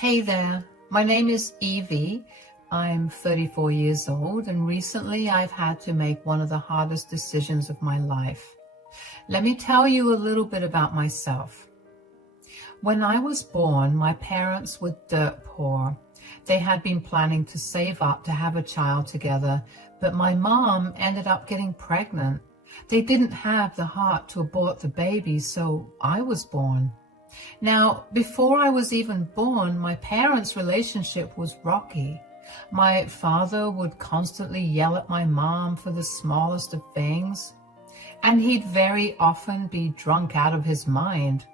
Hey there, my name is Evie. I'm 34 years old and recently I've had to make one of the hardest decisions of my life. Let me tell you a little bit about myself. When I was born, my parents were dirt poor. They had been planning to save up to have a child together, but my mom ended up getting pregnant. They didn't have the heart to abort the baby, so I was born. Now, before I was even born, my parents' relationship was rocky. My father would constantly yell at my mom for the smallest of things, and he'd very often be drunk out of his mind.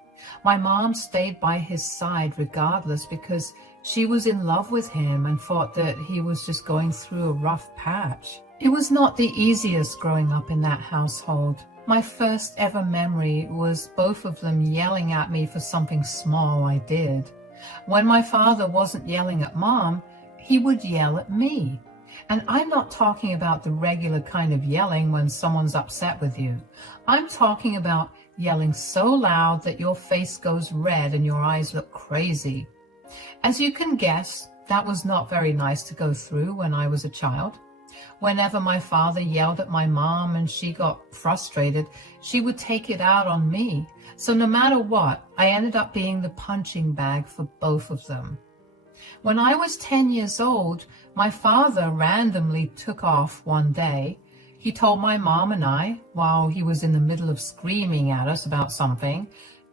My mom stayed by his side regardless because she was in love with him and thought that he was just going through a rough patch. It was not the easiest growing up in that household. My first ever memory was both of them yelling at me for something small I did. When my father wasn't yelling at mom, he would yell at me. And I'm not talking about the regular kind of yelling when someone's upset with you. I'm talking about yelling so loud that your face goes red and your eyes look crazy. As you can guess, that was not very nice to go through when I was a child. Whenever my father yelled at my mom and she got frustrated, she would take it out on me. So no matter what, I ended up being the punching bag for both of them. When I was 10 years old, my father randomly took off one day. He told my mom and I, while he was in the middle of screaming at us about something,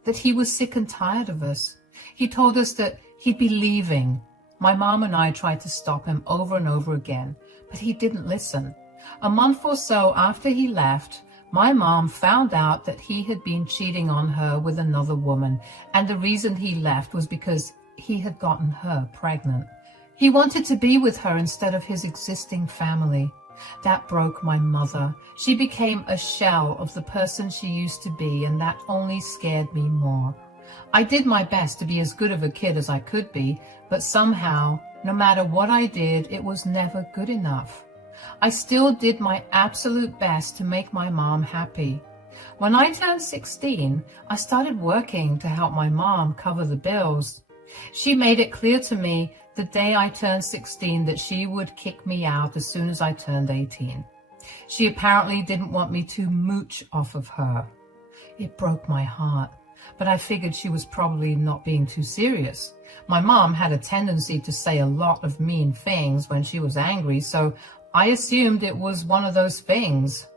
that he was sick and tired of us. He told us that he'd be leaving. My mom and I tried to stop him over and over again, but he didn't listen. A month or so after he left, my mom found out that he had been cheating on her with another woman, and the reason he left was because he had gotten her pregnant. He wanted to be with her instead of his existing family. That broke my mother. She became a shell of the person she used to be, and that only scared me more. I did my best to be as good of a kid as I could be, but somehow, no matter what I did, it was never good enough. I still did my absolute best to make my mom happy. When I turned 16, I started working to help my mom cover the bills. She made it clear to me the day I turned 16 that she would kick me out as soon as I turned 18. She apparently didn't want me to mooch off of her. It broke my heart, but I figured she was probably not being too serious. My mom had a tendency to say a lot of mean things when she was angry, so I assumed it was one of those things.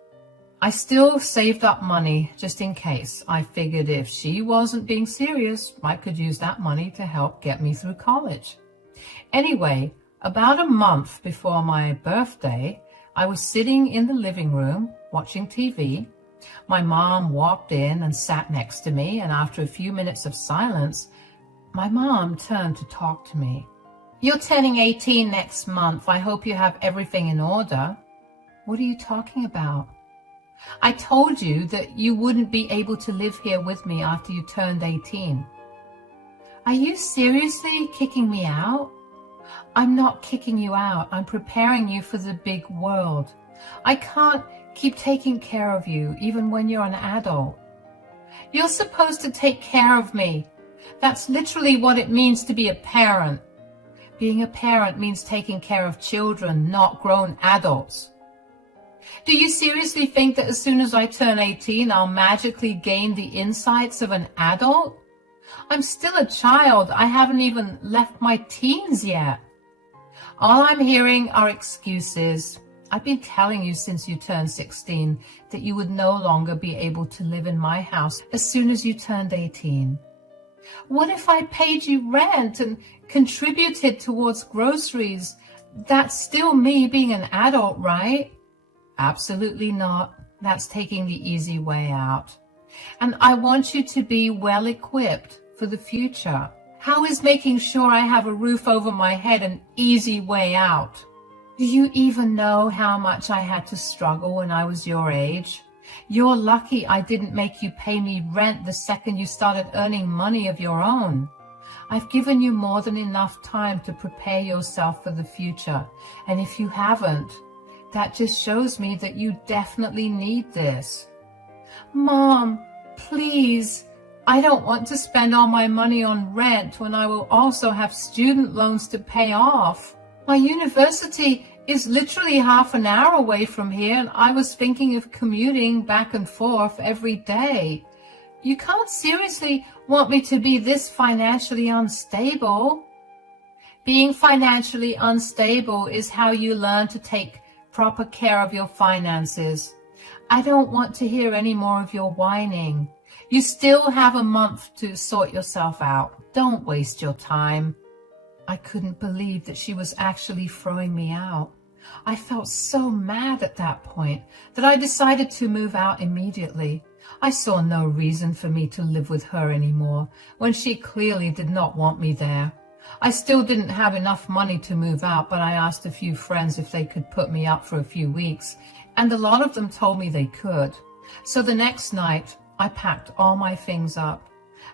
I still saved up money just in case. I figured if she wasn't being serious, I could use that money to help get me through college. Anyway, about a month before my birthday, I was sitting in the living room watching TV. My mom walked in and sat next to me, and after a few minutes of silence, my mom turned to talk to me. "You're turning 18 next month. I hope you have everything in order." "What are you talking about?" "I told you that you wouldn't be able to live here with me after you turned 18. "Are you seriously kicking me out?" "I'm not kicking you out. I'm preparing you for the big world. I can't keep taking care of you, even when you're an adult." "You're supposed to take care of me. That's literally what it means to be a parent." "Being a parent means taking care of children, not grown adults." "Do you seriously think that as soon as I turn 18, I'll magically gain the insights of an adult? I'm still a child. I haven't even left my teens yet." "All I'm hearing are excuses. I've been telling you since you turned 16 that you would no longer be able to live in my house as soon as you turned 18. "What if I paid you rent and contributed towards groceries? That's still me being an adult, right?" "Absolutely not. That's taking the easy way out. And I want you to be well equipped for the future. How is making sure I have a roof over my head an easy way out? Do you even know how much I had to struggle when I was your age? You're lucky I didn't make you pay me rent the second you started earning money of your own. I've given you more than enough time to prepare yourself for the future. And if you haven't, that just shows me that you definitely need this." "Mom, please, I don't want to spend all my money on rent when I will also have student loans to pay off. My university is literally half an hour away from here, and I was thinking of commuting back and forth every day. You can't seriously want me to be this financially unstable. Being financially unstable is how you learn to take proper care of your finances. I don't want to hear any more of your whining. You still have a month to sort yourself out. Don't waste your time. I couldn't believe that she was actually throwing me out. I felt so mad at that point that I decided to move out immediately. I saw no reason for me to live with her anymore when she clearly did not want me there. I still didn't have enough money to move out, but I asked a few friends if they could put me up for a few weeks, and a lot of them told me they could. So the next night, I packed all my things up,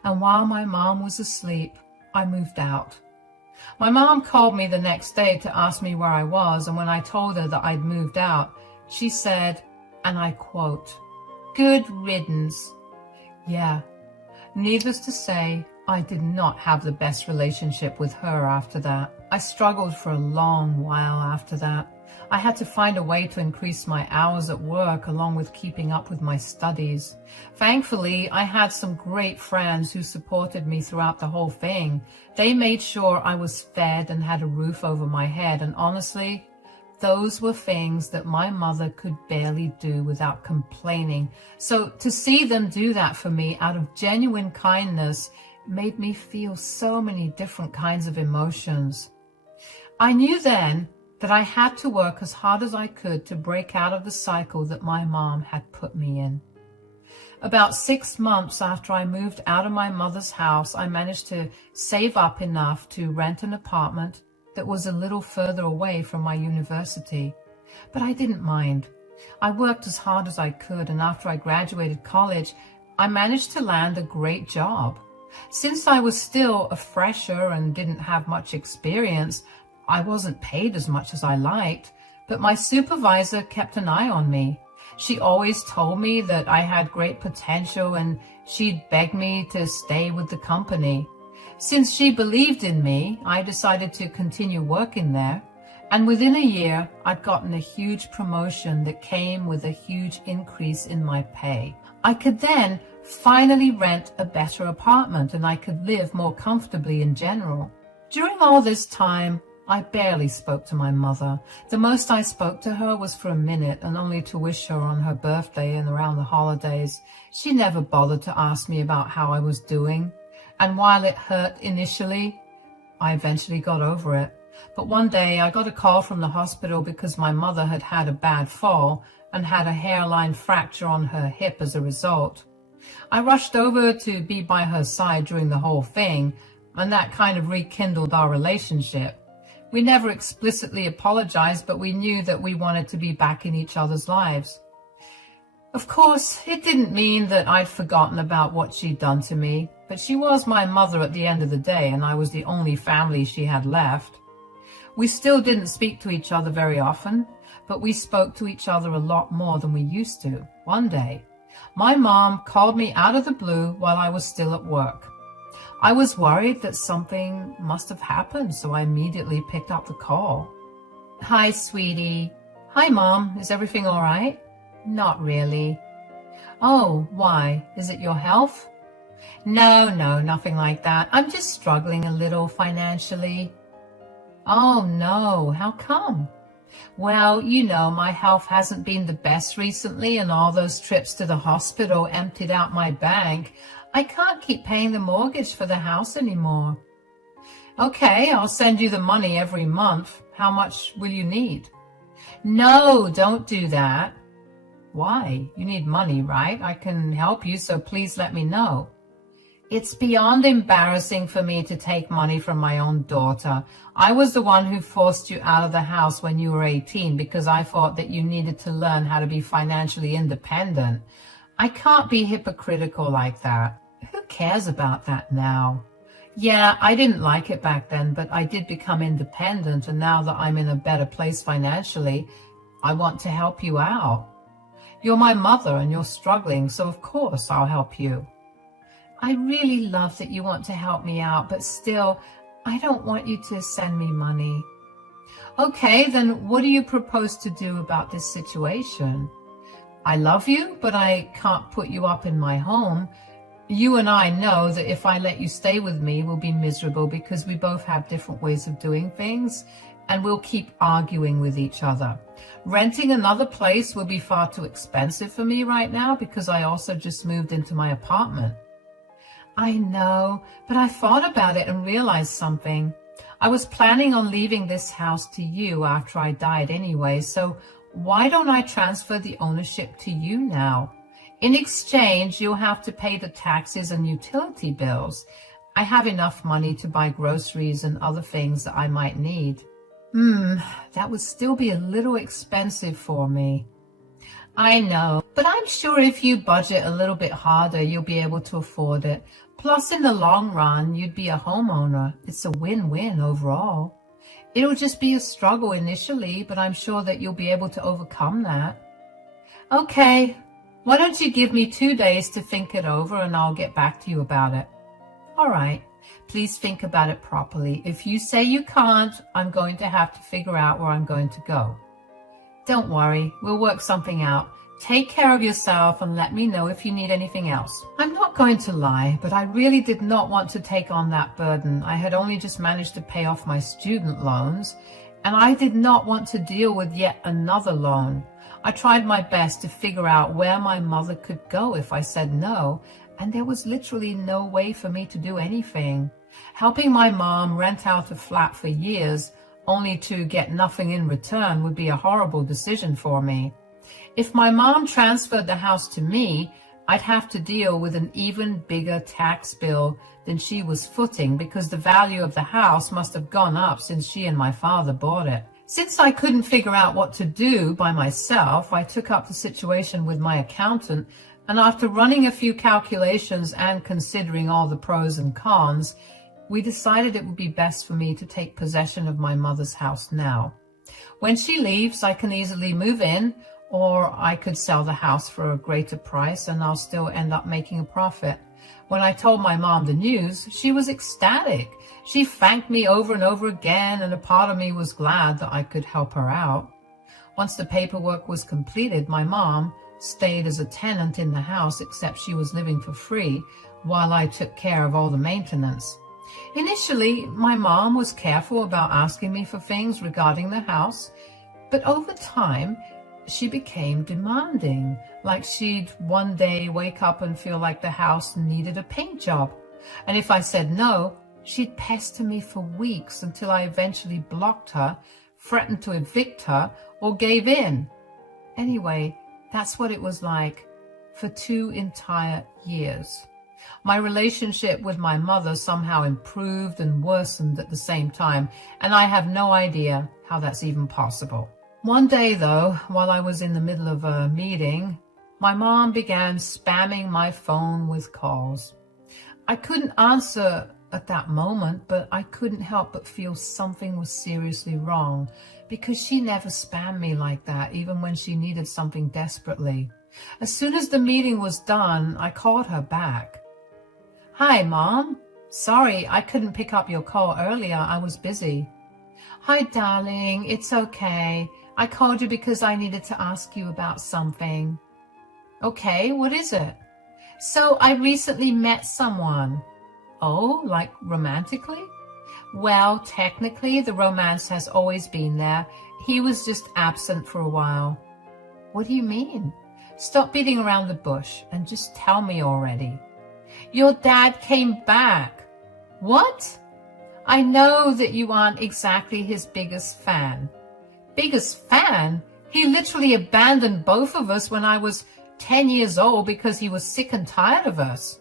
and while my mom was asleep, I moved out. My mom called me the next day to ask me where I was, and when I told her that I'd moved out, she said, and I quote, "Good riddance." Yeah, needless to say, I did not have the best relationship with her after that. I struggled for a long while after that. I had to find a way to increase my hours at work along with keeping up with my studies. Thankfully, I had some great friends who supported me throughout the whole thing. They made sure I was fed and had a roof over my head, and honestly, those were things that my mother could barely do without complaining. So to see them do that for me out of genuine kindness made me feel so many different kinds of emotions. I knew then that I had to work as hard as I could to break out of the cycle that my mom had put me in. About 6 months after I moved out of my mother's house, I managed to save up enough to rent an apartment that was a little further away from my university. But I didn't mind. I worked as hard as I could, and after I graduated college, I managed to land a great job. Since I was still a fresher and didn't have much experience, I wasn't paid as much as I liked, but my supervisor kept an eye on me. She always told me that I had great potential, and she'd beg me to stay with the company. Since she believed in me, I decided to continue working there, and within a year, I'd gotten a huge promotion that came with a huge increase in my pay. I could then finally rent a better apartment, and I could live more comfortably in general. During all this time, I barely spoke to my mother. The most I spoke to her was for a minute, and only to wish her on her birthday and around the holidays. She never bothered to ask me about how I was doing, and while it hurt initially, I eventually got over it. But one day I got a call from the hospital because my mother had had a bad fall and had a hairline fracture on her hip as a result. I rushed over to be by her side during the whole thing, and that kind of rekindled our relationship. We never explicitly apologized, but we knew that we wanted to be back in each other's lives. Of course, it didn't mean that I'd forgotten about what she'd done to me, but she was my mother at the end of the day, and I was the only family she had left. We still didn't speak to each other very often, but we spoke to each other a lot more than we used to. One day, my mom called me out of the blue while I was still at work. I was worried that something must have happened, so I immediately picked up the call. "Hi, sweetie." "Hi, Mom. Is everything all right?" "Not really." "Oh, why? Is it your health?" No, nothing like that. I'm just struggling a little financially." "Oh, no. How come?" "Well, you know, my health hasn't been the best recently, and all those trips to the hospital emptied out my bank. I can't keep paying the mortgage for the house anymore." "Okay, I'll send you the money every month. How much will you need?" "No, don't do that." "Why? You need money, right? I can help you, so please let me know." "It's beyond embarrassing for me to take money from my own daughter. I was the one who forced you out of the house when you were 18 because I thought that you needed to learn how to be financially independent. I can't be hypocritical like that. Who cares about that now? Yeah, I didn't like it back then, but I did become independent, and now that I'm in a better place financially, I want to help you out. You're my mother and you're struggling, so of course I'll help you." I really love that you want to help me out, but still, I don't want you to send me money. Okay, then what do you propose to do about this situation? I love you, but I can't put you up in my home. You and I know that if I let you stay with me, we'll be miserable because we both have different ways of doing things, and we'll keep arguing with each other. Renting another place will be far too expensive for me right now because I also just moved into my apartment. I know, but I thought about it and realized something. I was planning on leaving this house to you after I died anyway, so why don't I transfer the ownership to you now? In exchange, you'll have to pay the taxes and utility bills. I have enough money to buy groceries and other things that I might need. That would still be a little expensive for me. I know, but I'm sure if you budget a little bit harder, you'll be able to afford it. Plus, in the long run, you'd be a homeowner. It's a win-win overall. It'll just be a struggle initially, but I'm sure that you'll be able to overcome that. Okay, why don't you give me 2 days to think it over and I'll get back to you about it. All right, please think about it properly. If you say you can't, I'm going to have to figure out where I'm going to go. Don't worry, we'll work something out. Take care of yourself and let me know if you need anything else. I'm not going to lie, but I really did not want to take on that burden. I had only just managed to pay off my student loans, and I did not want to deal with yet another loan. I tried my best to figure out where my mother could go if I said no, and there was literally no way for me to do anything. Helping my mom rent out a flat for years only to get nothing in return would be a horrible decision for me. If my mom transferred the house to me, I'd have to deal with an even bigger tax bill than she was footing because the value of the house must have gone up since she and my father bought it. Since I couldn't figure out what to do by myself, I took up the situation with my accountant, and after running a few calculations and considering all the pros and cons, we decided it would be best for me to take possession of my mother's house now. When she leaves, I can easily move in, or I could sell the house for a greater price and I'll still end up making a profit. When I told my mom the news, she was ecstatic. She thanked me over and over again, and a part of me was glad that I could help her out. Once the paperwork was completed, my mom stayed as a tenant in the house, except she was living for free while I took care of all the maintenance. Initially, my mom was careful about asking me for things regarding the house, but over time, she became demanding, like she'd one day wake up and feel like the house needed a paint job. And if I said no, she'd pester me for weeks until I eventually blocked her, threatened to evict her, or gave in. Anyway, that's what it was like for 2 entire years. My relationship with my mother somehow improved and worsened at the same time, and I have no idea how that's even possible. One day, though, while I was in the middle of a meeting, my mom began spamming my phone with calls. I couldn't answer at that moment, but I couldn't help but feel something was seriously wrong because she never spammed me like that, even when she needed something desperately. As soon as the meeting was done, I called her back. Hi, Mom. Sorry, I couldn't pick up your call earlier. I was busy. Hi, darling. It's okay. I called you because I needed to ask you about something. Okay, what is it? So I recently met someone. Oh, like romantically? Well, technically, the romance has always been there. He was just absent for a while. What do you mean? Stop beating around the bush and just tell me already. Your dad came back. What? I know that you aren't exactly his biggest fan. Biggest fan? He literally abandoned both of us when I was 10 years old because he was sick and tired of us.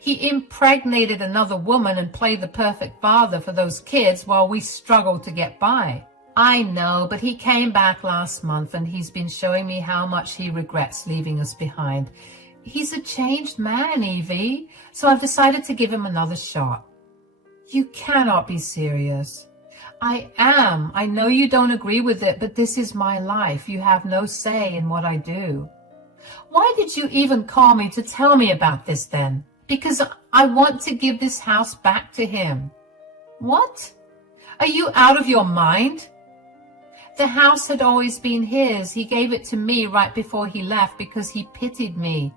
He impregnated another woman and played the perfect father for those kids while we struggled to get by. I know, but he came back last month and he's been showing me how much he regrets leaving us behind. He's a changed man, Evie, so I've decided to give him another shot. You cannot be serious. I am. I know you don't agree with it, but this is my life. You have no say in what I do. Why did you even call me to tell me about this then? Because I want to give this house back to him. What? Are you out of your mind? The house had always been his. He gave it to me right before he left because he pitied me.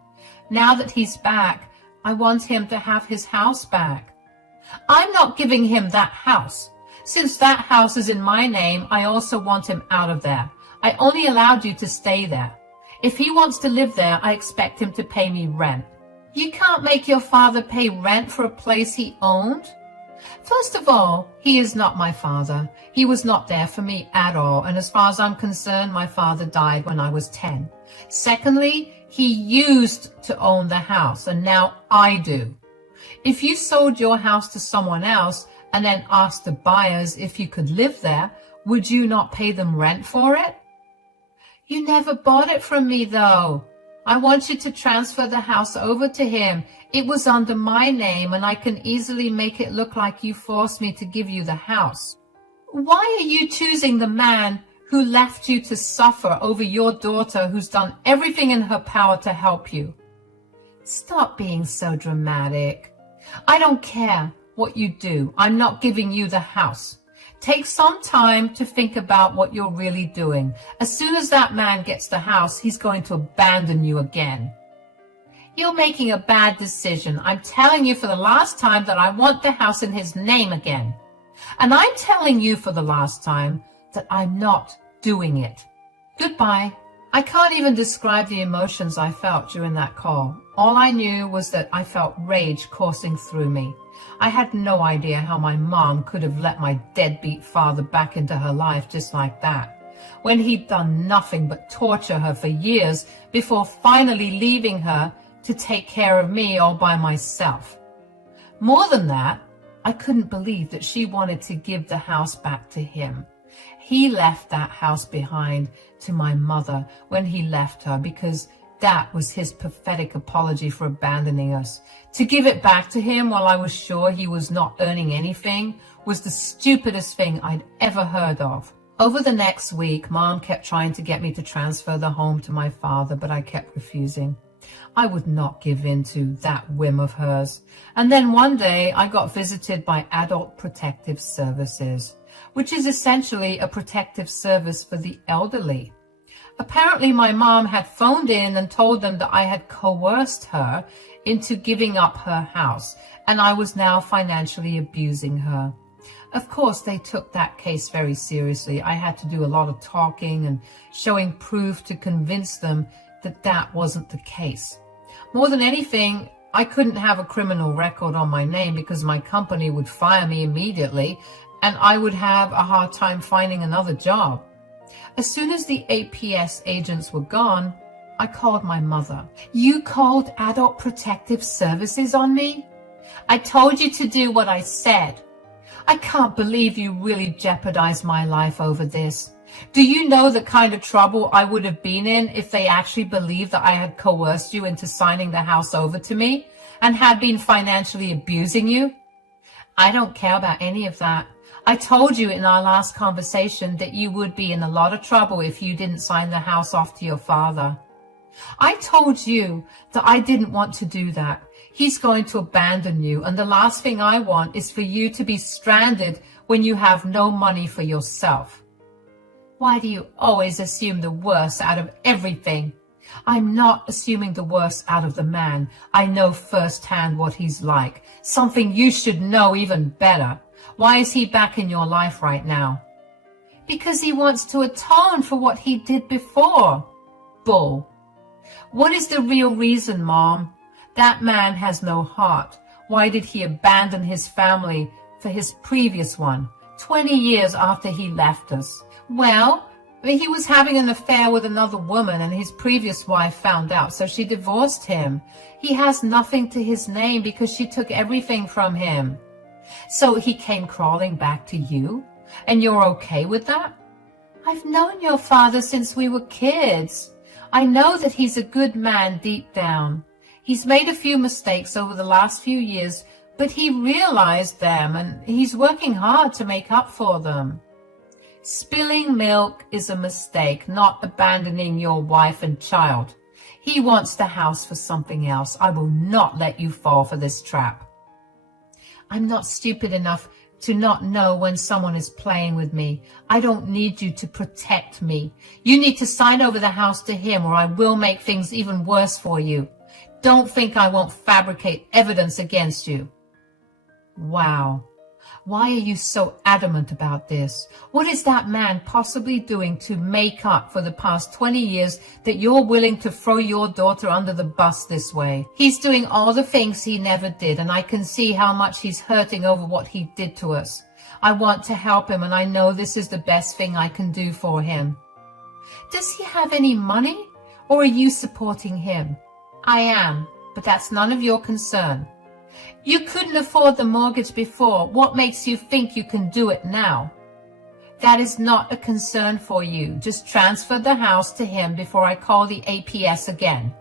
Now that he's back, I want him to have his house back. I'm not giving him that house. Since that house is in my name, I also want him out of there. I only allowed you to stay there. If he wants to live there, I expect him to pay me rent. You can't make your father pay rent for a place he owned. First of all, he is not my father. He was not there for me at all, and as far as I'm concerned, my father died when I was 10. Secondly, he used to own the house, and now I do. If you sold your house to someone else and then asked the buyers if you could live there, would you not pay them rent for it? You never bought it from me, though. I want you to transfer the house over to him. It was under my name, and I can easily make it look like you forced me to give you the house. Why are you choosing the man who left you to suffer over your daughter who's done everything in her power to help you? Stop being so dramatic. I don't care what you do. I'm not giving you the house. Take some time to think about what you're really doing. As soon as that man gets the house, he's going to abandon you again. You're making a bad decision. I'm telling you for the last time that I want the house in his name again. And I'm telling you for the last time that I'm not doing it. Goodbye. I can't even describe the emotions I felt during that call. All I knew was that I felt rage coursing through me. I had no idea how my mom could have let my deadbeat father back into her life just like that, when he'd done nothing but torture her for years before finally leaving her to take care of me all by myself. More than that, I couldn't believe that she wanted to give the house back to him. He left that house behind to my mother when he left her because that was his pathetic apology for abandoning us. To give it back to him while I was sure he was not earning anything was the stupidest thing I'd ever heard of. Over the next week, Mom kept trying to get me to transfer the home to my father, but I kept refusing. I would not give in to that whim of hers. And then one day I got visited by Adult Protective Services, which is essentially a protective service for the elderly. Apparently my mom had phoned in and told them that I had coerced her into giving up her house, and I was now financially abusing her. Of course, they took that case very seriously. I had to do a lot of talking and showing proof to convince them that that wasn't the case. More than anything, I couldn't have a criminal record on my name because my company would fire me immediately, and I would have a hard time finding another job. As soon as the APS agents were gone, I called my mother. You called Adult Protective Services on me? I told you to do what I said. I can't believe you really jeopardized my life over this. Do you know the kind of trouble I would have been in if they actually believed that I had coerced you into signing the house over to me and had been financially abusing you? I don't care about any of that. I told you in our last conversation that you would be in a lot of trouble if you didn't sign the house off to your father. I told you that I didn't want to do that. He's going to abandon you, and the last thing I want is for you to be stranded when you have no money for yourself. Why do you always assume the worst out of everything? I'm not assuming the worst out of the man. I know firsthand what he's like, something you should know even better. Why is he back in your life right now? Because he wants to atone for what he did before. Bull. What is the real reason, Mom? That man has no heart. Why did he abandon his family for his previous one, 20 years after he left us? Well, he was having an affair with another woman and his previous wife found out, so she divorced him. He has nothing to his name because she took everything from him. So he came crawling back to you, and you're okay with that? I've known your father since we were kids. I know that he's a good man deep down. He's made a few mistakes over the last few years, but he realized them, and he's working hard to make up for them. Spilling milk is a mistake, not abandoning your wife and child. He wants the house for something else. I will not let you fall for this trap. I'm not stupid enough to not know when someone is playing with me. I don't need you to protect me. You need to sign over the house to him or I will make things even worse for you. Don't think I won't fabricate evidence against you. Wow. Why are you so adamant about this? What is that man possibly doing to make up for the past 20 years that you're willing to throw your daughter under the bus this way? He's doing all the things he never did, and I can see how much he's hurting over what he did to us. I want to help him, and I know this is the best thing I can do for him. Does he have any money, or are you supporting him? I am, but that's none of your concern. You couldn't afford the mortgage before. What makes you think you can do it now? That is not a concern for you. Just transfer the house to him before I call the APS again.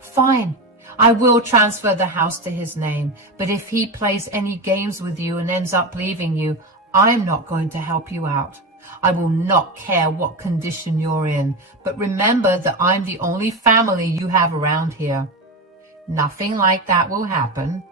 Fine. I will transfer the house to his name, but if he plays any games with you and ends up leaving you, I'm not going to help you out. I will not care what condition you're in, but remember that I'm the only family you have around here. Nothing like that will happen.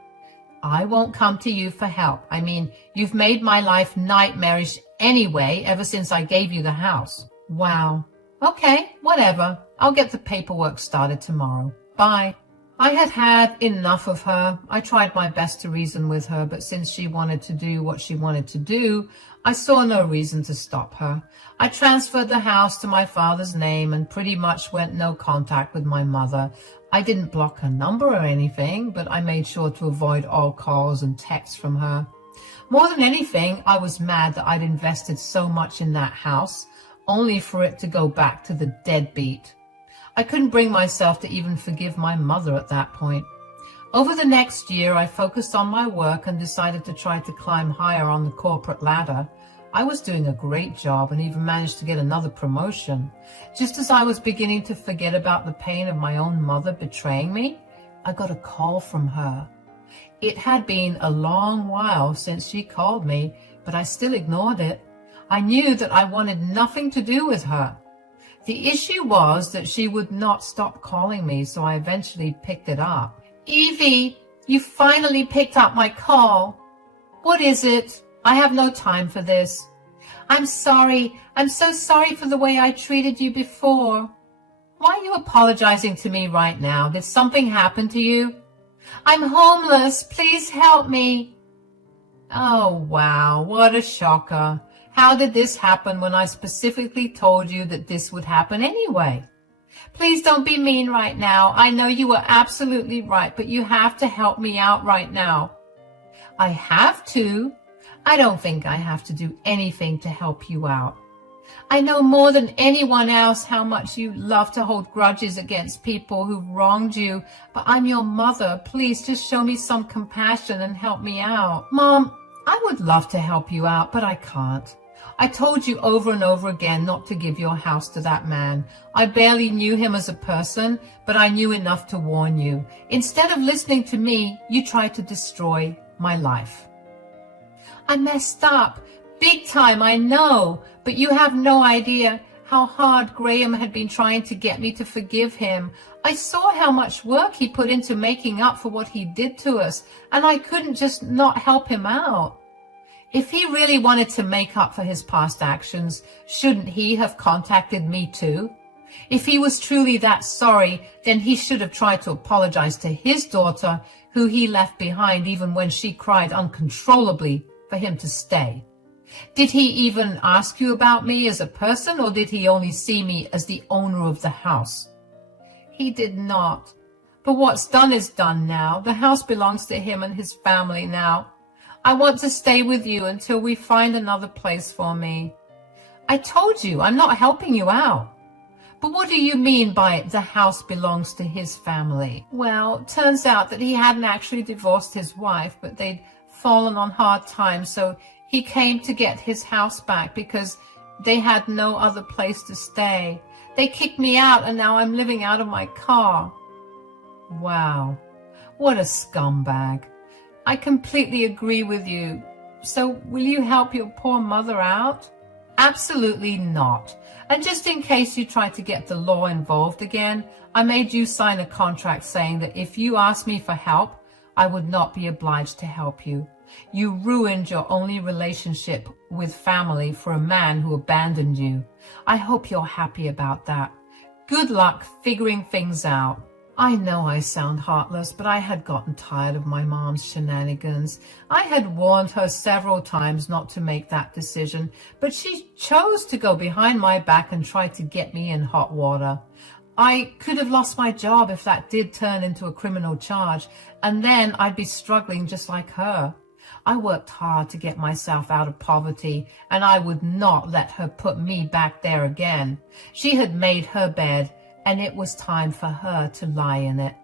I won't come to you for help. I mean, you've made my life nightmarish anyway ever since I gave you the house. Wow. Okay, whatever. I'll get the paperwork started tomorrow. Bye. I had had enough of her. I tried my best to reason with her, but since she wanted to do what she wanted to do, I saw no reason to stop her. I transferred the house to my father's name and pretty much went no contact with my mother. I didn't block her number or anything, but I made sure to avoid all calls and texts from her. More than anything, I was mad that I'd invested so much in that house, only for it to go back to the deadbeat. I couldn't bring myself to even forgive my mother at that point. Over the next year, I focused on my work and decided to try to climb higher on the corporate ladder. I was doing a great job and even managed to get another promotion. Just as I was beginning to forget about the pain of my own mother betraying me, I got a call from her. It had been a long while since she called me, but I still ignored it. I knew that I wanted nothing to do with her. The issue was that she would not stop calling me, so I eventually picked it up. Evie, you finally picked up my call. What is it? I have no time for this. I'm sorry. I'm so sorry for the way I treated you before. Why are you apologizing to me right now? Did something happen to you? I'm homeless. Please help me. Oh, wow. What a shocker. How did this happen when I specifically told you that this would happen anyway? Please don't be mean right now. I know you were absolutely right, but you have to help me out right now. I have to? I don't think I have to do anything to help you out. I know more than anyone else how much you love to hold grudges against people who've wronged you, but I'm your mother. Please just show me some compassion and help me out. Mom, I would love to help you out, but I can't. I told you over and over again not to give your house to that man. I barely knew him as a person, but I knew enough to warn you. Instead of listening to me, you tried to destroy my life. I messed up. Big time, I know. But you have no idea how hard Graham had been trying to get me to forgive him. I saw how much work he put into making up for what he did to us, and I couldn't just not help him out. If he really wanted to make up for his past actions, shouldn't he have contacted me too? If he was truly that sorry, then he should have tried to apologize to his daughter, who he left behind even when she cried uncontrollably for him to stay. Did he even ask you about me as a person, or did he only see me as the owner of the house? He did not. But what's done is done now. The house belongs to him and his family now. I want to stay with you until we find another place for me. I told you, I'm not helping you out. But what do you mean by the house belongs to his family? Well, turns out that he hadn't actually divorced his wife, but they'd fallen on hard times, so he came to get his house back because they had no other place to stay. They kicked me out, and now I'm living out of my car. Wow, what a scumbag. I completely agree with you. So will you help your poor mother out? Absolutely not. And just in case you try to get the law involved again, I made you sign a contract saying that if you asked me for help, I would not be obliged to help you. You ruined your only relationship with family for a man who abandoned you. I hope you're happy about that. Good luck figuring things out. I know I sound heartless, but I had gotten tired of my mom's shenanigans. I had warned her several times not to make that decision, but she chose to go behind my back and try to get me in hot water. I could have lost my job if that did turn into a criminal charge, and then I'd be struggling just like her. I worked hard to get myself out of poverty, and I would not let her put me back there again. She had made her bed, and it was time for her to lie in it.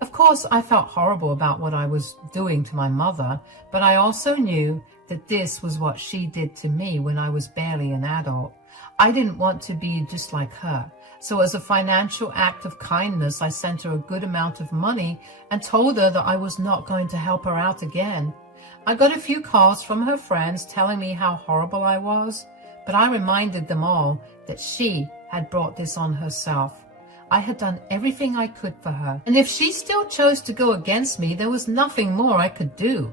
Of course, I felt horrible about what I was doing to my mother, but I also knew that this was what she did to me when I was barely an adult. I didn't want to be just like her. So as a financial act of kindness, I sent her a good amount of money and told her that I was not going to help her out again. I got a few calls from her friends telling me how horrible I was, but I reminded them all that she had brought this on herself. I had done everything I could for her, and if she still chose to go against me, there was nothing more I could do.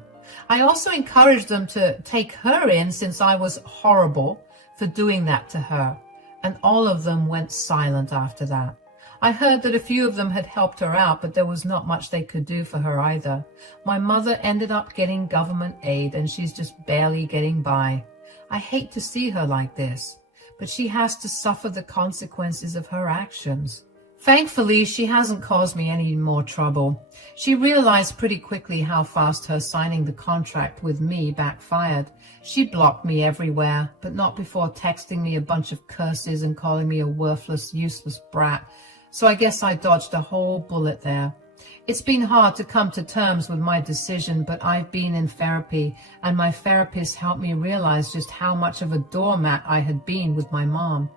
I also encouraged them to take her in since I was horrible for doing that to her, and all of them went silent after that. I heard that a few of them had helped her out, but there was not much they could do for her either. My mother ended up getting government aid, and she's just barely getting by. I hate to see her like this, but she has to suffer the consequences of her actions. Thankfully, she hasn't caused me any more trouble. She realized pretty quickly how fast her signing the contract with me backfired. She blocked me everywhere, but not before texting me a bunch of curses and calling me a worthless, useless brat. So I guess I dodged a whole bullet there. It's been hard to come to terms with my decision, but I've been in therapy, and my therapist helped me realize just how much of a doormat I had been with my mom.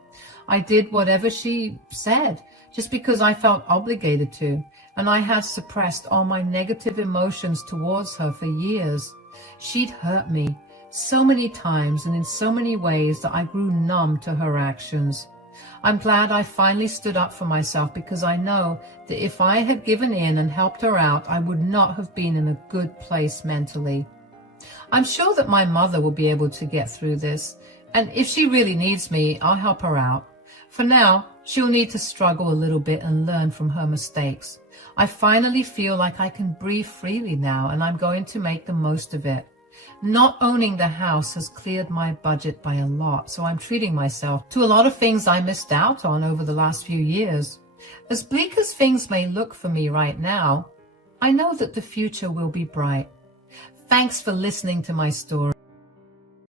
I did whatever she said, just because I felt obligated to, and I had suppressed all my negative emotions towards her for years. She'd hurt me so many times and in so many ways that I grew numb to her actions. I'm glad I finally stood up for myself, because I know that if I had given in and helped her out, I would not have been in a good place mentally. I'm sure that my mother will be able to get through this, and if she really needs me, I'll help her out. For now, she'll need to struggle a little bit and learn from her mistakes. I finally feel like I can breathe freely now, and I'm going to make the most of it. Not owning the house has cleared my budget by a lot, so I'm treating myself to a lot of things I missed out on over the last few years. As bleak as things may look for me right now, I know that the future will be bright. Thanks for listening to my story.